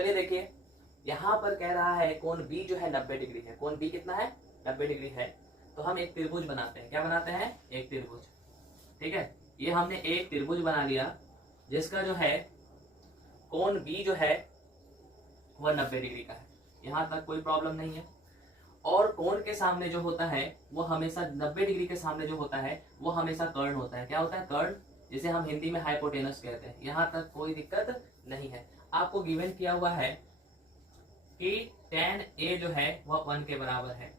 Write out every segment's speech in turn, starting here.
चलिए देखिए, यहाँ पर कह रहा है कोण बी जो है 90 डिग्री है। कोण बी कितना है? 90 डिग्री है। तो हम एक त्रिभुज बनाते हैं। क्या बनाते हैं? एक त्रिभुज। ठीक है, ये हमने एक त्रिभुज बना लिया जिसका जो है कोण बी जो है वह 90 डिग्री का है। यहाँ तक कोई प्रॉब्लम नहीं है। और कोण के सामने जो होता है वो हमेशा 90 डिग्री के सामने जो होता है वो हमेशा कर्ण होता है। क्या होता है? कर्ण, जिसे हम हिंदी में हाइपोटेनस कहते हैं। यहाँ तक कोई दिक्कत नहीं है। आपको गिवन किया हुआ है कि tan a जो है वह 1 के बराबर है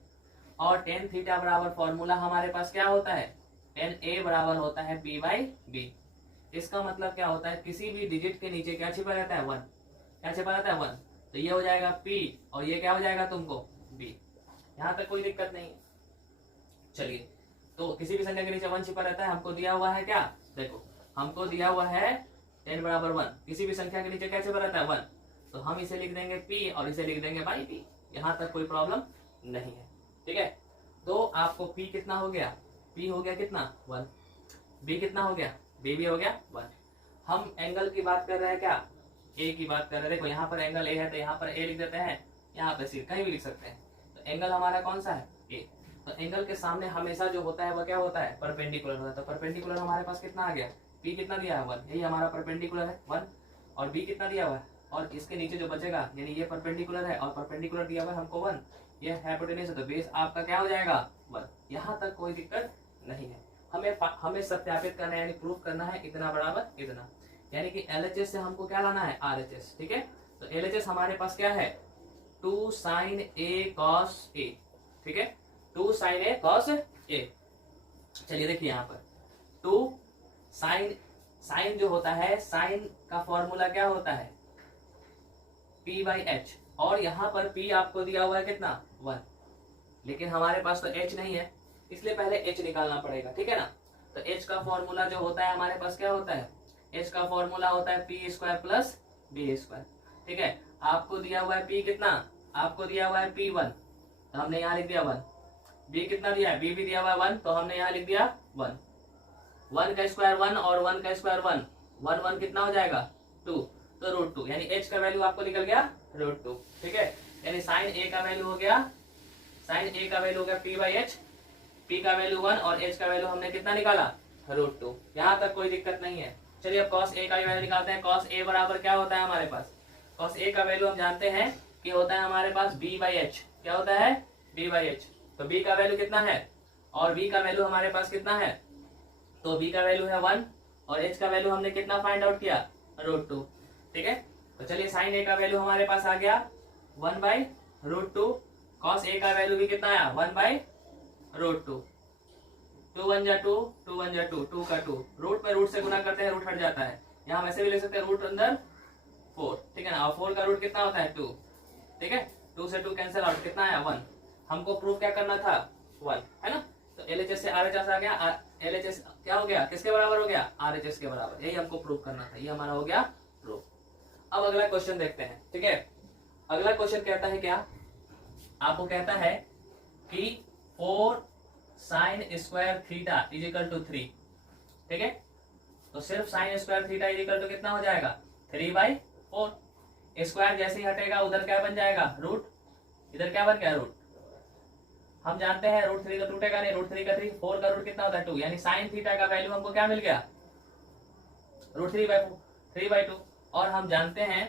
और tan थीटा बराबर फॉर्मूला हमारे पास क्या होता है? tan a बराबर होता है p बाई b। इसका मतलब क्या होता है? किसी भी डिजिट के नीचे क्या छिपा रहता है? 1। क्या छिपा रहता है? 1। तो ये हो जाएगा p और ये क्या हो जाएगा तुमको? b। यहाँ तक कोई दिक्कत नहीं। चलिए, तो किसी भी संख्या के नीचे 1 छिपा रहता है। हमको दिया हुआ है क्या? देखो, हमको दिया हुआ है tan बराबर 1। किसी भी संख्या के नीचे क्या छिपा रहता है? 1। तो हम इसे लिख देंगे p और इसे लिख देंगे बाई p। यहाँ तक कोई प्रॉब्लम नहीं है। ठीक है, तो आपको p कितना हो गया? p हो गया कितना? 1। b कितना हो गया? b भी हो गया 1। हम एंगल की बात कर रहे हैं क्या? a की बात कर रहे हैं। देखो, यहाँ पर एंगल a है तो यहाँ पर a लिख देते हैं, यहाँ पर c, कहीं भी लिख सकते हैं। तो एंगल हमारा कौन सा है? a। तो एंगल के सामने हमेशा जो होता है वह क्या होता है? परपेंडिकुलर होता है। तो परपेंडिकुलर हमारे पास कितना आ गया? p कितना दिया है? 1। यही हमारा परपेंडिकुलर है 1। और b कितना दिया हुआ है? और इसके नीचे जो बचेगा, यानी ये परपेंडिकुलर है और परपेंडिकुलर दिया हुआ है हमको 1। ये हाइपोटेनस है तो बेस आपका क्या हो जाएगा? 1। यहाँ तक कोई दिक्कत नहीं है। हमें सत्यापित करना है, यानी प्रूफ करना है इतना बराबर इतना, यानी कि LHS से हमको क्या लाना है? RHS। ठीक है, तो LHS हमारे पास क्या है? 2 sin a cos a। ठीक है, 2 sin a cos a। चलिए देखिए, यहाँ पर 2 साइन जो होता है, साइन का फॉर्मूला क्या होता है? p by H. और यहाँ पर p आपको दिया हुआ है कितना? 1। लेकिन हमारे पास तो h नहीं है, इसलिए पहले h निकालना पड़ेगा। ठीक है ना? तो h का फॉर्मूला जो होता है हमारे पास क्या होता है? h का फॉर्मूला होता है p square plus b square. ठीक है, आपको दिया हुआ है p कितना? आपको दिया हुआ है p1, तो हमने यहाँ लिख दिया 1। b कितना दिया है? b भी दिया हुआ है 1, तो हमने यहाँ लिख दिया 1। 1 का स्क्वायर 1 और 1 का स्क्वायर 1, 1 1 कितना हो जाएगा? 2। तो √2, यानी h का वैल्यू आपको निकल गया √2। ठीक है, यानी साइन a का वैल्यू हो गया, साइन a का वैल्यू हो गया p बाई एच। p का वैल्यू 1 और h का वैल्यू हमने कितना निकाला? √2। यहाँ तक कोई दिक्कत नहीं है। चलिए अब cos a का वैल्यू निकालते हैं। cos a बराबर क्या होता है हमारे पास? cos a का वैल्यू हम जानते हैं कि होता है हमारे पास b बाई एच। क्या होता है? b by H. तो b का वैल्यू कितना है और b का वैल्यू हमारे पास कितना है? तो b का वैल्यू है 1 और h का वैल्यू हमने कितना फाइंड आउट किया? √2। ठीक है, तो चलिए साइन a का वैल्यू हमारे पास आ गया 1 बाई √2। cos a का वैल्यू भी कितना आया? 1 बाई √2। 2 1 जा 2, 2 1 जा 2, 2 का 2, रूट में रूट से गुना करते हैं, रूट हट जाता है। यहाँ वैसे भी ले सकते हैं, रूट अंदर 4। ठीक है ना? और 4 का रूट कितना होता है? 2। ठीक है, 2 से 2 कैंसिल आउट, कितना आया? 1। हमको प्रूफ क्या करना था? 1, है ना? तो LHS से RHS आ गया। LHS क्या हो गया? किसके बराबर हो गया? RHS के बराबर। यही हमको प्रूफ करना था, ये हमारा हो गया प्रूफ। अब अगला क्वेश्चन देखते हैं। ठीक है, अगला क्वेश्चन कहता है क्या? आपको कहता है कि 4 sine square theta is equal to 3। ठीक है, तो सिर्फ sine square theta is equal to कितना हो जाएगा? 3 बाई 4। स्क्वायर जैसे ही हटेगा उधर क्या बन जाएगा? रूट। इधर क्या बन गया? रूट। हम जानते हैं √3 तो टूटेगा नहीं, √3 का 3, 4 का रूट कितना होता है? 2। यानी साइन थीटा का वैल्यू हमको क्या मिल गया? √3 बाई 2। और हम जानते हैं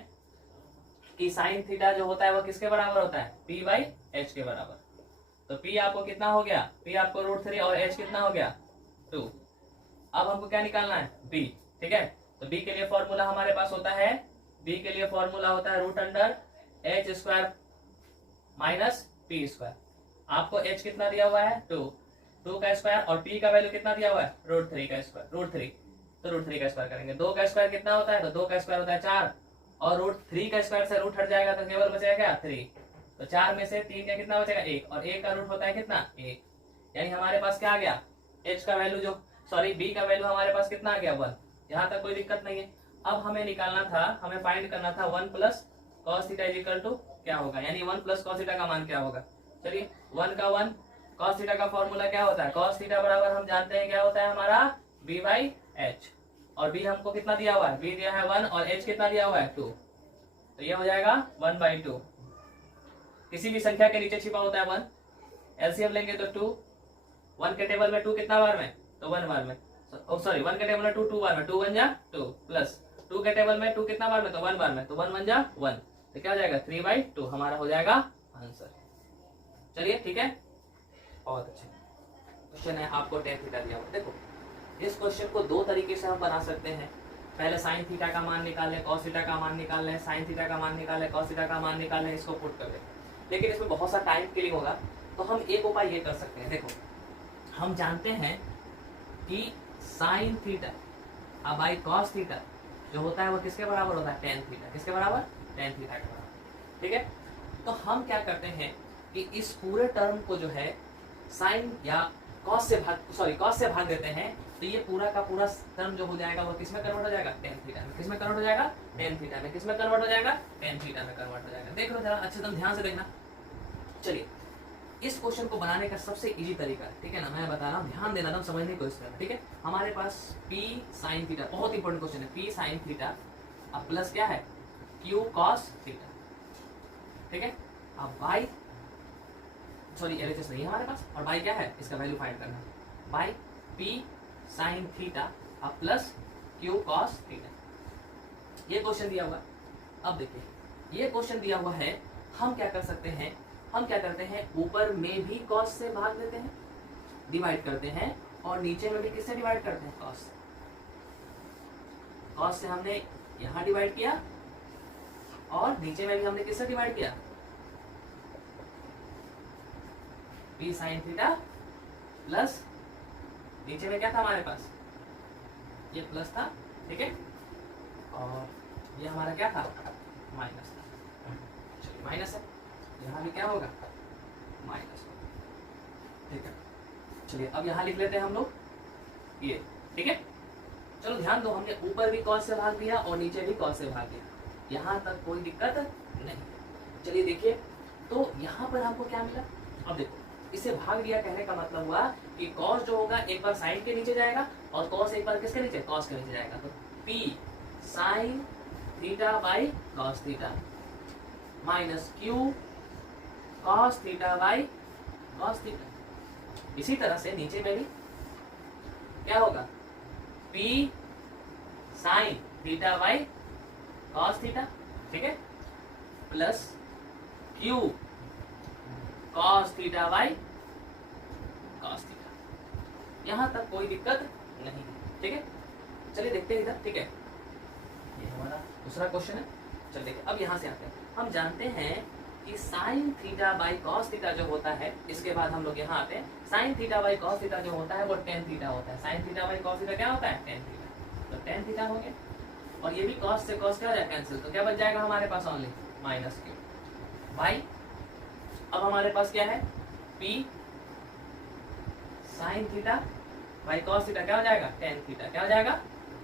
कि साइन थीटा जो होता है वो किसके बराबर होता है? p बाई एच के बराबर। तो p आपको कितना हो गया? p आपको √3 और h कितना हो गया? 2। अब हमको क्या निकालना है? b। ठीक है, तो b के लिए फॉर्मूला हमारे पास होता है, b के लिए फॉर्मूला होता है root under h square minus p square. आपको h कितना दिया हुआ है? 2। 2 का स्क्वायर और p का वैल्यू कितना दिया हुआ है? √3 का स्क्वायर। √3 तो √3 का स्क्वायर करेंगे। 2 का स्क्वायर कितना होता है? तो 2 का स्क्वायर होता है 4 और √3 का स्क्वायर से रूट हट जाएगा तो केवल बचेगा क्या? 3। तो 4 में से 3 का कितना बचेगा? 1। और 1 का रूट होता है कितना? 1। यानी हमारे पास क्या आ गया? h का वैल्यू जो b का वैल्यू हमारे पास कितना आ गया? 1। यहाँ तक कोई दिक्कत नहीं है। अब हमें निकालना था, हमें फाइंड करना था 1 plus cos theta is equal to क्या होगा, यानी 1 प्लस cos थीटा का मान क्या होगा। चलिए 1 का 1, cos थीटा का फॉर्मूला क्या होता है? cos थीटा बराबर हम जानते हैं क्या होता है हमारा? b by H. और b हमको कितना दिया हुआ है? b दिया है 1 और h कितना दिया हुआ है? 2। तो ये हो जाएगा 1/2। किसी भी संख्या के नीचे छिपा होता है 1, एलसीएम लेंगे तो 2, 1 के टेबल में 2 कितना बार में, तो 1 बार में, सॉरी 1 के टेबल में 2 2 बार में, 2 1 जा 2, प्लस 2 के टेबल में 2 कितना बार में, तो 1 बार में, तो 1 1 जा 1, तो क्या हो जाएगा 3/2 हमारा हो जाएगा आंसर। चलिए ठीक है, बहुत अच्छे क्वेश्चन है, आपको tan थीटा दिया हुआ। देखो इस क्वेश्चन को दो तरीके से हम बना सकते हैं। पहले sin थीटा का मान निकाल लें, cos थीटा का मान निकाल लें, sin थीटा का मान निकाल लें, cos थीटा का मान निकाल लें, इसको पुट कर दें। लेकिन इसमें बहुत सा टाइम किलिंग होगा, तो हम एक उपाय ये कर सकते हैं। देखो हम जानते हैं कि sin theta by cos theta जो होता है वो किसके बराबर होता है, tan थीटा। किसके बराबर, tan थीटा के बराबर। ठीक है, तो हम क्या करते हैं कि इस पूरे टर्म को जो है sin या cos से भाग देते हैं, तो ये पूरा का पूरा टर्म जो हो जाएगा वो किसमें कन्वर्ट हो जाएगा, tan थीटा में। किसमें कन्वर्ट हो जाएगा, tan थीटा में। किसमें कन्वर्ट हो जाएगा, tan थीटा में कन्वर्ट हो जाएगा। देख लो जरा अच्छे से ध्यान से देखना। चलिए इस क्वेश्चन को बनाने का सबसे इजी तरीका है, ठीक है ना, मैं बता रहा हूँ, ध्यान देना, एकदम समझने की कोशिश करना। ठीक है, हमारे पास p sin थीटा, बहुत इंपॉर्टेंट क्वेश्चन है, p sin थीटा अब प्लस क्या है, q cos थीटा। ठीक है, अब बाई सॉरी एलएचएस नहीं है हमारे पास, और बाई क्या है, इसका वैल्यू फाइंड करना, बाई p sin थीटा अब प्लस q cos थीटा। ये क्वेश्चन दिया हुआ। अब देखिए ये क्वेश्चन दिया हुआ है, हम क्या कर सकते हैं, हम क्या करते हैं, ऊपर में भी cos से भाग देते हैं, डिवाइड करते हैं, और नीचे में भी किससे डिवाइड करते हैं, cos से। cos से हमने यहां डिवाइड किया, और नीचे में भी हमने किससे डिवाइड किया, p sin थीटा प्लस नीचे में क्या था हमारे पास, ये प्लस था। ठीक है, और ये हमारा क्या था, माइनस था। चलिए माइनस है, यहाँ भी क्या होगा, माइनस। ठीक है, चलिए अब यहाँ लिख लेते हैं हम लोग ये। ठीक है, चलो ध्यान दो, हमने ऊपर भी cos से भाग दिया और नीचे भी cos से भाग दिया, यहाँ तक कोई दिक्कत नहीं। चलिए देखिए, तो यहाँ पर हमको क्या मिला, अब देखो इसे भाग दिया कहने का मतलब हुआ कि cos जो होगा एक बार sin के नीचे जाएगा, और cos एक बार किसके नीचे, cos के नीचे जाएगा, तो p sin theta by cos theta minus q cos theta by cos theta. इसी तरह से नीचे में भी क्या होगा, p sin theta by cos theta. ठीक है, plus q cos theta by cos theta. यहां तक कोई दिक्कत नहीं है। ठीक है, चलिए देखते हैं इधर। ठीक है, ये हमारा दूसरा क्वेश्चन है। चलिए देखिए, अब यहां से आते हैं, हम जानते हैं कि sin theta by cos theta जो होता है, इसके बाद हम लोग यहाँ आते हैं, sin theta by cos theta जो होता है वो tan थीटा होता है। sin theta by cos theta क्या होता है, tan थीटा। तो tan थीटा हो गया, और ये भी cos से cos क्या हो जाएगा, कैंसिल, तो क्या बच जाएगा हमारे पास, ओनली माइनस q बाई, अब हमारे पास क्या है, p sin theta by cos theta क्या हो जाएगा, tan थीटा। क्या हो जाएगा,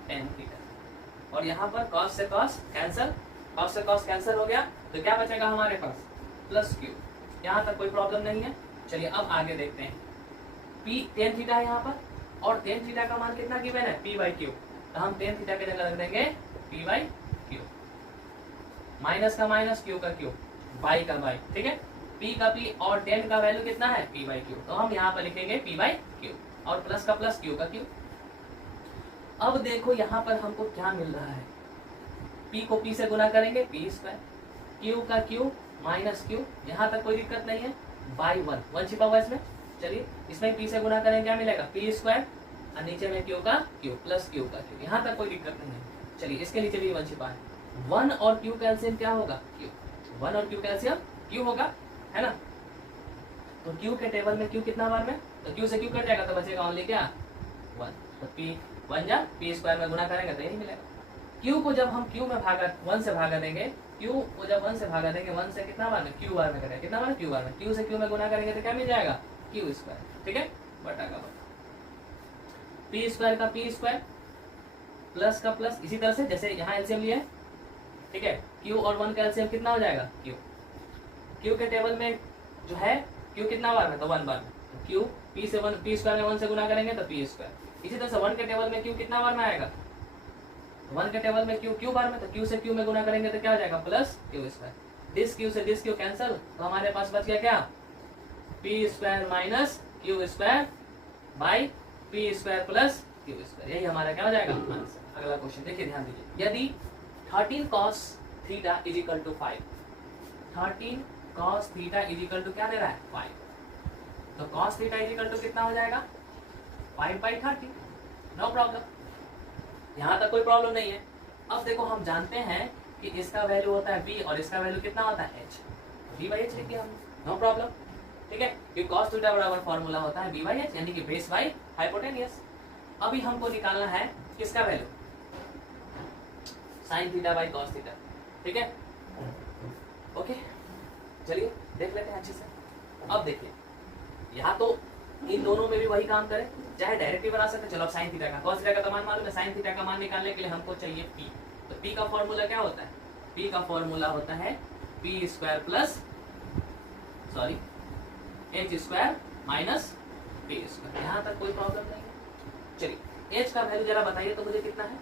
tan थीटा, और यहाँ पर cos से cos कैंसिल, cos से cos कैंसिल हो गया, तो क्या बचेगा हमारे पास, प्लस q। यहाँ तक कोई प्रॉब्लम नहीं है। चलिए अब आगे देखते हैं, p tan थीटा है यहाँ पर, और tan थीटा का मान कितना गिवन है, p बाई q, तो हम tan थीटा के जगह रख देंगे p बाई q, माइनस का माइनस, q का q, बाई का बाई। ठीक है, p का p और tan का वैल्यू कितना है, p बाई q, तो हम यहाँ पर लिखेंगे p बाई q, और प्लस का प्लस, q का q। अब देखो यहाँ पर हमको क्या मिल रहा है, p को p से गुना करेंगे p स्क्वायर, q का q माइनस q, यहाँ तक कोई दिक्कत नहीं है, बाई 1, 1 छिपा हुआ इसमें। चलिए इसमें p से गुना करेंगे, क्या मिलेगा, p स्क्वायर, और नीचे में q का q प्लस q का q, यहाँ तक कोई दिक्कत नहीं है। चलिए इसके नीचे भी 1 छिपा है, 1 और q कैल्सियम क्या होगा, q, 1 और q कैल्सियम q होगा, है ना। तो q के टेबल में q कितना बार में, तो q से q कट जाएगा, तो बचेगा ओनली क्या, 1, तो p 1 जा p स्क्वायर में गुना करेंगे तो यही मिलेगा। q को जब हम q में भागा 1 से भागा देंगे, q को जब 1 से भागा देंगे, 1 से कितना बार में, q बार में करेंगे, कितना बार, q बार में, q से q में गुना करेंगे तो क्या मिल जाएगा, q स्क्वायर। ठीक है, बटा का बटा, p स्क्वायर का p स्क्वायर, प्लस का प्लस, इसी तरह से जैसे यहाँ एलसीएम लिया है। ठीक है, q और 1 का एलसीएम कितना हो जाएगा, q के टेबल में जो है q कितना बार में, तो 1 बार में, तो q p से 1, p स्क्वायर में 1 से गुना करेंगे तो p स्क्वायर। इसी तरह से 1 के टेबल में q कितना बार में आएगा, 1 के टेबल में क्यू बार में, तो क्यू से क्यू में गुना करेंगे तो क्या हो जाएगा plus Q square. This Q से दिस क्यू कैंसिल, तो हमारे पास बच गया क्या P square minus Q square by P square plus Q square. यही हमारा क्या हो जाएगा आंसर। अगला क्वेश्चन देखिए, ध्यान दीजिए, यदि 13 cos theta is equal to 5, 13 cos theta is equal to क्या दे रहा है 5, तो cos theta is equal to कितना हो जाएगा 5/13, नो प्रॉब्लम, यहाँ तक कोई प्रॉब्लम नहीं है। अब देखो हम जानते हैं कि इसका वैल्यू होता है b और इसका वैल्यू कितना होता है h, b/h लिख दिया हमने, नो प्रॉब्लम, ठीक है, क्योंकि cos थीटा बराबर फॉर्मूला होता है b/h यानी कि बेस बाई हाइपोटेनियस। अभी हमको निकालना है किसका value sin theta by cos theta, ठीक है, ओके, चलिए देख लेते हैं अच्छे से। अब देखिए यहाँ तो इन दोनों में भी वही काम करें, चाहे डायरेक्ट भी बना सकते हैं। चलो अब sin थीटा का cos थीटा का तो मान मालूम है, sin थीटा का मान निकालने के लिए हमको चाहिए p, तो p का फॉर्मूला क्या होता है, p का फॉर्मूला होता है p square plus sorry h square minus p square. यहाँ तक कोई प्रॉब्लम नहीं है। चलिए h का वैल्यू जरा बताइए तो मुझे कितना है,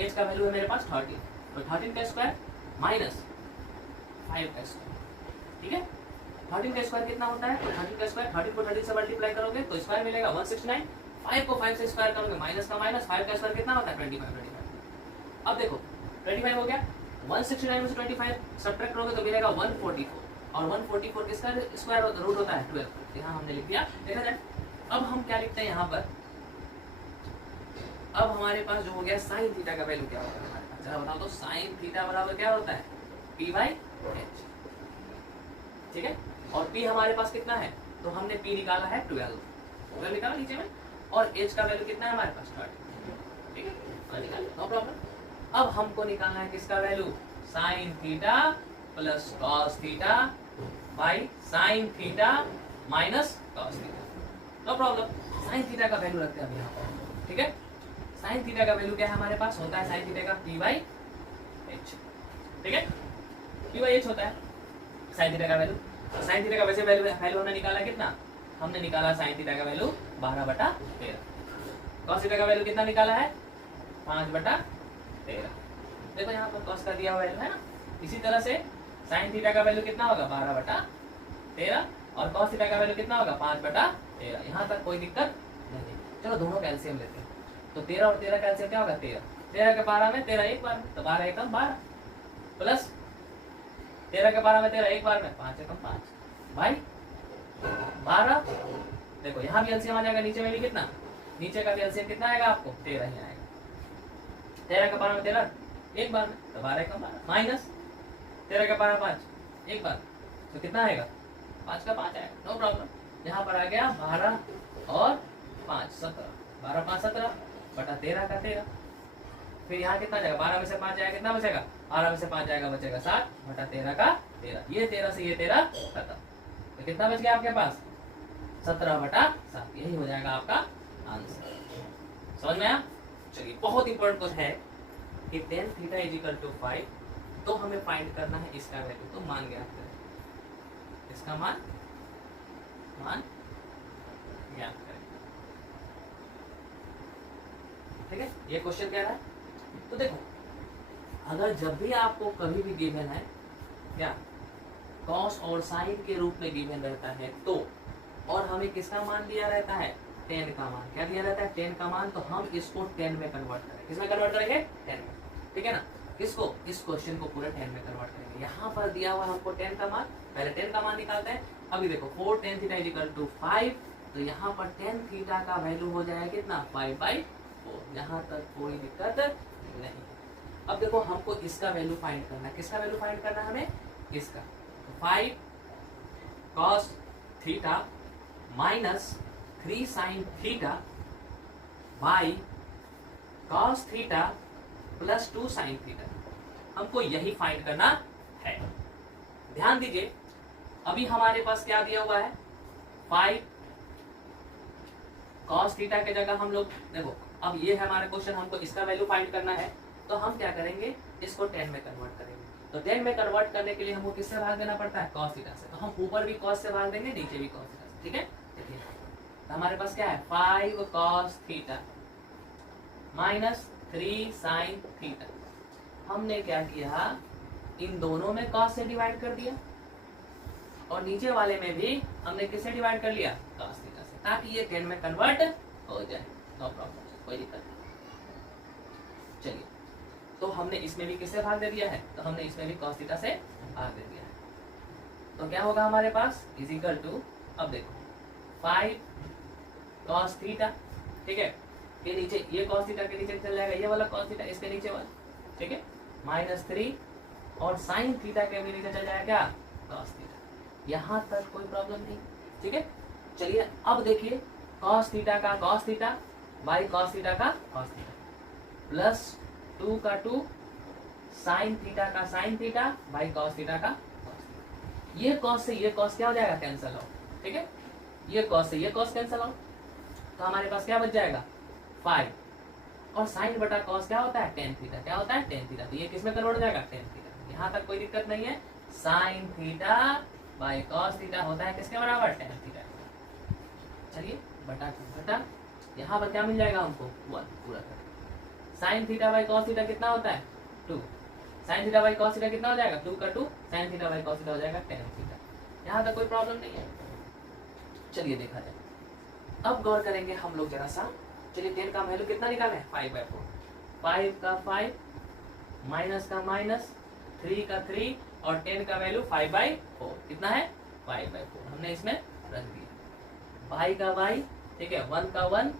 h का वैल्यू है मेरे पास 13, तो 13 का स्क्वायर माइनस 5 का स्क्वायर, ठीक है, 13 का स्क्वायर कितना होता है, तो 13 का स्क्वायर 13 को 13 से मल्टीप्लाई करोगे तो स्क्वायर मिलेगा 169, 5 को 5 से स्क्वायर करोगे माइनस का माइनस, 5 का स्क्वायर कितना होता है 25। अब देखो 25 हो गया, 169 में से 25 सब्ट्रैक्ट करोगे तो मिलेगा 144, और 144 किसका स्क्वायर रूट होता है 12, यहाँ हमने लिख दिया। देखा जाए अब हम क्या लिखते हैं यहाँ पर, अब हमारे पास जो हो गया sin थीटा का वैल्यू क्या होगा हमारे पास, जरा बताओ तो sin थीटा बराबर क्या होता है p/h, ठीक है, और p हमारे पास कितना है, तो हमने p निकाला है 12 निकाला नीचे में, और h का वैल्यू कितना है हमारे पास 30, ठीक है, निकाल नो प्रॉब्लम। अब हमको निकालना है किसका value sin theta plus cos theta by sin theta minus cos theta, no problem. sin theta का वैल्यू रखते हैं अब यहाँ पर, ठीक है, sin थीटा का वैल्यू क्या है हमारे पास, होता है sin थीटा का p/h, ठीक है, p/h होता है sin थीटा का वैल्यू। sin थीटा का वैसे वैल्यू हमने निकाला कितना, हमने निकाला sin थीटा का वैल्यू 12/13, cos थीटा का वैल्यू कितना निकाला है 5/13, देखो यहाँ पर cos का दिया हुआ वैल्यू है ना, इसी तरह से sin थीटा का वैल्यू कितना होगा 12/13 और cos थीटा का वैल्यू कितना होगा 5/13, यहाँ तक कोई दिक्कत नहीं। चलो दोनों कैल्सियम लेते हैं, तो 13 और 13 कैल्सियम क्या होगा 13, 13 के 12 में 13 एक बार में, तो 12 एकम 12 प्लस 13 के 12 में 13 एक बार में 5 एकम 5 भाई 12, देखो यहाँ भी एलसीएम आ जाएगा, नीचे में भी कितना, नीचे का भी एलसीएम कितना आएगा आपको 13 ही आएगा, 13 के 12 में 13 एक बार में, तो 12 एकम 12 माइनस 13 के 12 5 एक बार, तो कितना आएगा 5 का 5 आएगा, नो प्रॉब्लम। यहाँ पर आ गया 12 और 5 17, 12 5 17 बटा 13 का 13, फिर यहाँ कितना जाएगा 12 में से 5 जाएगा कितना बचेगा, 12 में से 5 जाएगा बचेगा 7 बटा 13 का 13, ये 13 से ये 13 खत्म, तो कितना बच गया आपके पास 17/7, यही हो जाएगा आपका आंसर। समझ में आया। चलिए बहुत इंपॉर्टेंट क्वेश्चन है कि tan theta is equal to 5, तो हमें फाइंड करना है इसका वैल्यू, तो मान ज्ञात करें, इसका मान ज्ञात करें, ठीक है, ये क्वेश्चन कह रहा है। तो देखो अगर जब भी आपको कभी भी गिवन है क्या cos और sin के रूप में गिवन रहता है, तो और हमें किसका मान दिया रहता है tan का मान, क्या दिया रहता है tan का मान, तो हम इसको 10 में कन्वर्ट करेंगे, किसमें कन्वर्ट करेंगे 10 में, ठीक है ना, किसको इस क्वेश्चन को पूरा 10 में कन्वर्ट करेंगे। यहाँ पर दिया हुआ हमको 10 का मान, पहले 10 का मान निकालते हैं। अभी देखो 4 tan theta is equal to 5, तो यहाँ पर tan थीटा का वैल्यू हो जाएगा कितना 5/4, यहाँ तक कोई दिक्कत नहीं। अब देखो हमको इसका वैल्यू फाइंड करना है, किसका वैल्यू फाइंड करना है हमें इसका, तो 5 cos theta minus 3 sin theta by cos theta plus 2 sin theta, हमको यही फाइंड करना है। ध्यान दीजिए अभी हमारे पास क्या दिया हुआ है 5 cos थीटा के जगह हम लोग देखो, अब ये है हमारा क्वेश्चन, हमको इसका वैल्यू फाइंड करना है, तो हम क्या करेंगे इसको 10 में कन्वर्ट करेंगे। तो 10 में कन्वर्ट करने के लिए हमको किससे भाग देना पड़ता है cos थीटा से, तो हम ऊपर भी cos से भाग देंगे नीचे भी cos थीटा से, ठीक है। देखिए तो हमारे पास क्या है 5 cos theta minus 3 sine theta. हमने क्या किया, इन दोनों में cos से डिवाइड कर दिया और नीचे वाले में भी हमने किससे डिवाइड कर लिया, cos थीटा से, ताकि ये tan में कन्वर्ट हो जाए। नो प्रॉब्लम, कोई दिक्कत नहीं। चलिए, तो हमने इसमें भी किससे भाग दे दिया है, तो हमने इसमें भी cos थीटा से भाग दे दिया है। तो क्या होगा हमारे पास, इज इक्वल टू, अब देखो 5 cos थीटा, ठीक है, के नीचे ये cos थीटा के नीचे चल जाएगा ये वाला cos थीटा, इसके नीचे वाला, ठीक है, -3 और sin थीटा के भी नीचे चल जाएगा क्या, cos थीटा। यहाँ तक कोई प्रॉब्लम नहीं, ठीक है। चलिए अब देखिए, cos थीटा का cos theta by cos theta का cos थीटा प्लस 2 का 2 sin थीटा का sin theta by cos theta का cos थीटा। ये cos से ये cos क्या हो जाएगा, कैंसिल आउट, ठीक है, ये cos से ये cos कैंसिल आउट, तो हमारे पास क्या बच जाएगा 5 और sin बटा cos क्या होता है, tan थीटा, क्या होता है tan थीटा, तो ये किस में कन्वर्ट हो जाएगा, tan थीटा। यहाँ तक कोई दिक्कत नहीं है। sin theta by cos theta होता है किसके बराबर, tan थीटा। चलिए बटा यहाँ पर क्या मिल जाएगा हमको 1 पूरा कर। sin theta by cos theta कितना होता है 2, sin theta by cos theta कितना हो जाएगा 2 का 2, sin theta by cos theta हो जाएगा tan थीटा। यहाँ तक कोई प्रॉब्लम नहीं है। चलिए देखा जाए, अब गौर करेंगे हम लोग जरा सा। चलिए 10 का वैल्यू कितना निकाले, 5/4, 5 का 5 माइनस का माइनस 3 का 3 और 10 का वैल्यू 5/4 कितना है 5/4, हमने इसमें रख दिया। y का y, ठीक है, 1 का 1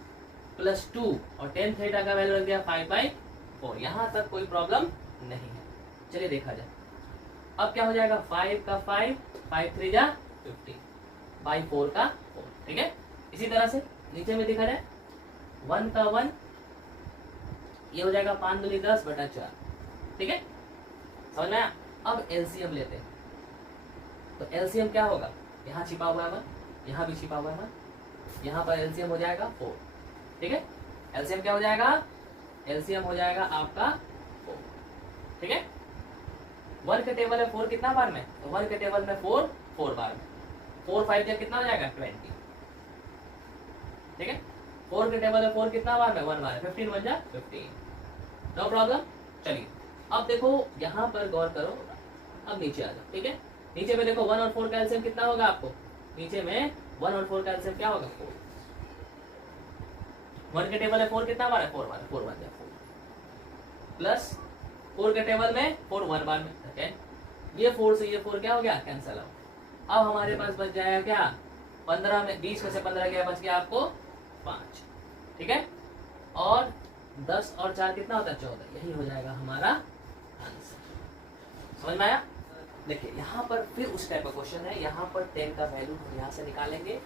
प्लस 2 और tan थीटा का वैल्यू रख दिया 5/4। यहाँ तक कोई प्रॉब्लम नहीं है। चलिए देखा जाए, अब क्या हो जाएगा, 5 का 5 5 3 जा 50 बाई 4 का 4, ठीक है। इसी तरह से नीचे में देखा जाए, 1 का 1 ये हो जाएगा 5 दूनी 10/4, ठीक है, समझ में आया। अब एलसीएम लेते हैं, तो एलसीएम क्या होगा, यहाँ छिपा हुआ है 1, यहाँ भी छिपा हुआ है 1, यहाँ पर एलसीएम हो जाएगा 4, ठीक है। एलसीएम क्या हो जाएगा, एलसीएम हो जाएगा आपका 4, ठीक है। 1 के टेबल में 4 कितना बार में, तो 1 के टेबल में 4 बार में, 4 5 का कितना हो जाएगा 20, ठीक है। 4 के टेबल में 4 कितना बार में 1 बार, 15 बन जा 15, नो प्रॉब्लम। चलिए अब देखो यहाँ पर गौर करो, अब नीचे आ जाओ, ठीक है। नीचे में देखो 1 और 4 का एलसीएम कितना होगा आपको, नीचे में 1 और 4 का एलसीएम क्या होगा 4। 1 के टेबल में 4 कितना बार है 4 बार, 4 बन जाए 4 प्लस 4 के टेबल में 4 1 बार में, ठीक है। ये 4 से ये 4 क्या हो गया, कैंसिल आउट। अब हमारे पास बच जाएगा क्या, 15 में 20 में से 15 गया, बच गया आपको 5, ठीक है। और 10 और 4 कितना होता है 14, यही हो जाएगा हमारा आंसर। समझ में आया। देखिए यहाँ पर फिर उस टाइप का क्वेश्चन है, यहाँ पर 10 का वैल्यू हम यहाँ से निकालेंगे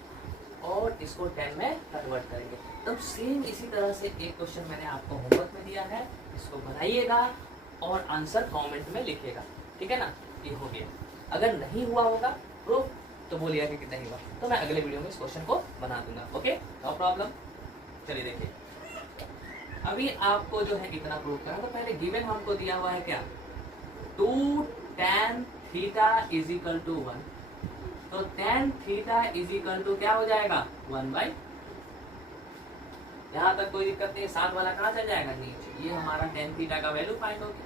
और इसको 10 में कन्वर्ट करेंगे। तब सेम इसी तरह से एक क्वेश्चन मैंने आपको होमवर्क में दिया है, इसको बनाइएगा और आंसर कमेंट में लिखिएगा, ठीक है ना। ये हो गया, अगर नहीं हुआ होगा प्रूफ तो बोलिएगा कि नहीं हुआ, तो मैं अगले वीडियो में इस क्वेश्चन को बना दूंगा, ओके, नो प्रॉब्लम। चलिए देखिए, अभी आपको जो है इतना प्रूव करना, तो पहले गिवन हमको दिया हुआ है क्या, 2 tan theta is equal to 1, तो tan theta is equal to क्या हो जाएगा 1/, यहाँ तक कोई दिक्कत नहीं। 7 वाला कहाँ चल जाएगा नीचे, ये हमारा tan थीटा का वैल्यू फाइंड हो गया।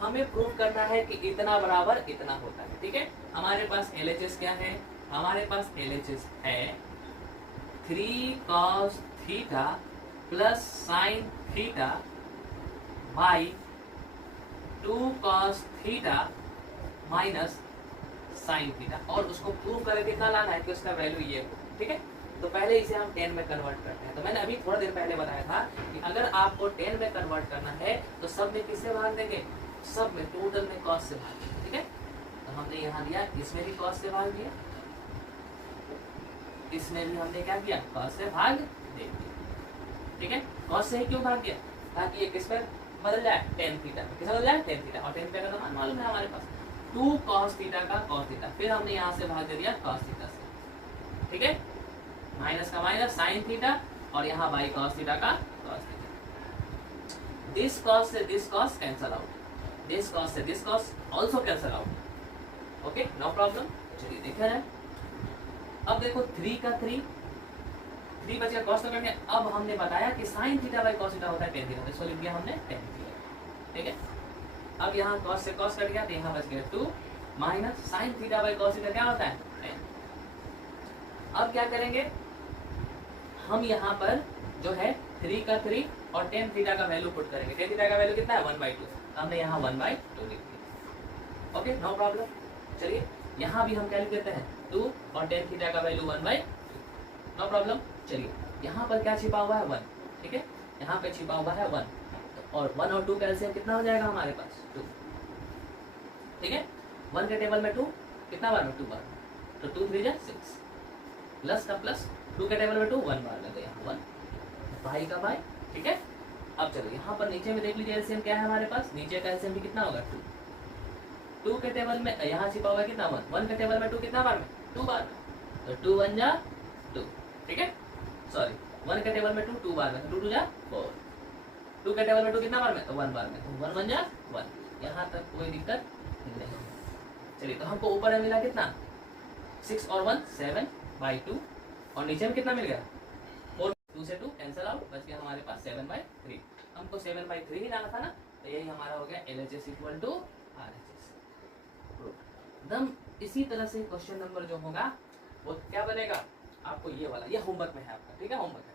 हमें प्रूव करना है कि इतना बराबर इतना होता है, ठीक है। हमारे पास LHS क्या है, हमारे पास LHS है 3 cos theta plus sin theta by 2 cos theta minus sin theta, और उसको प्रूव करके कितना लाना है कि उसका वैल्यू ये हो, ठीक है। तो पहले इसे हम 10 में कन्वर्ट करते हैं। तो मैंने अभी थोड़ा देर पहले बताया था कि अगर आपको 10 में कन्वर्ट करना है तो सब में किससे भाग देंगे, सब में टोटल में cos से भाग देंगे, ठीक है। तो हमने यहाँ दिया, इसमें भी cos से भाग दिया, इसमें भी हमने क्या किया cos से भाग दे दिया, ठीक है। cos से ही क्यों भाग दिया, ताकि ये किस पर बदल जाए tan थीटा, किस बदल जाए tan थीटा, और tan थीटा का तो मान मालूम है हमारे पास 2 cos थीटा का cos थीटा, फिर हमने यहाँ से भाग दे दिया cos थीटा से, ठीक है। माइनस का माइनस sin थीटा और यहाँ बाई cos थीटा का cos थीटा। दिस cos से this cos cancel out, this cos से this cos also cancel out, okay, no problem. चलिए देखा जाए, अब देखो 3 का 3 3 बच गया, कॉस तो कट गया। अब हमने बताया कि sine theta by cos theta होता है टेन थीटा, तो इसको लिख दिया हमने टेन थीटा। ठीक है, अब यहाँ कॉस से कॉस कट गया तो यहाँ बच गया 2 minus sine theta by cos theta क्या होता है 10। अब क्या करेंगे हम यहाँ पर जो है 3 का 3 और टेन थीटा का वैल्यू पुट करेंगे। टेन थीटा का वैल्यू कितना है 1/2, हमने यहाँ 1/2 लिख दिया। Okay, no problem. चलिए यहाँ भी हम क्या लिख देते हैं 2 और टेन थीटा का वैल्यू 1/2, नो प्रॉब्लम। चलिए यहाँ पर क्या छिपा हुआ है 1, ठीक है, यहाँ पे छिपा हुआ है 1 और 1 और 2 का एलसीएम कितना हो जाएगा हमारे पास 2। ठीक है, 1 के टेबल में 2 कितना बार में 2 बार, तो 2 3 जा 6 प्लस का प्लस 2 के टेबल में 2 1 बार में, तो यहाँ 1 भाई का भाई। ठीक है, अब चलो यहाँ पर नीचे में देख लीजिए एलसीएम क्या है हमारे पास, नीचे का एलसीएम भी कितना होगा 2 के टेबल में यहाँ छिपा हुआ कितना 1 के टेबल में 2 कितना बार में 2 बार में, तो 2 1 जा 2। ठीक है, सॉरी 1 के टेबल में 2 बार में, तो 2 2 जा 4। 2 के टेबल में 2 कितना बार में, तो 1 बार में, तो 1 1 जा 1। यहाँ तक कोई दिक्कत नहीं। चलिए तो हमको ऊपर में मिला कितना 6 और 1 7/2 और नीचे में कितना मिल गया 4। 2 से 2 कैंसिल आउट, बच गया हमारे पास 7/3। हमको 7/3 ही लाना था ना, तो यही हमारा हो गया LHS = RHS। एकदम इसी तरह से क्वेश्चन नंबर जो होगा वो क्या बनेगा आपको ये वाला, ये होमवर्क में है आपका। ठीक है, होमवर्क है,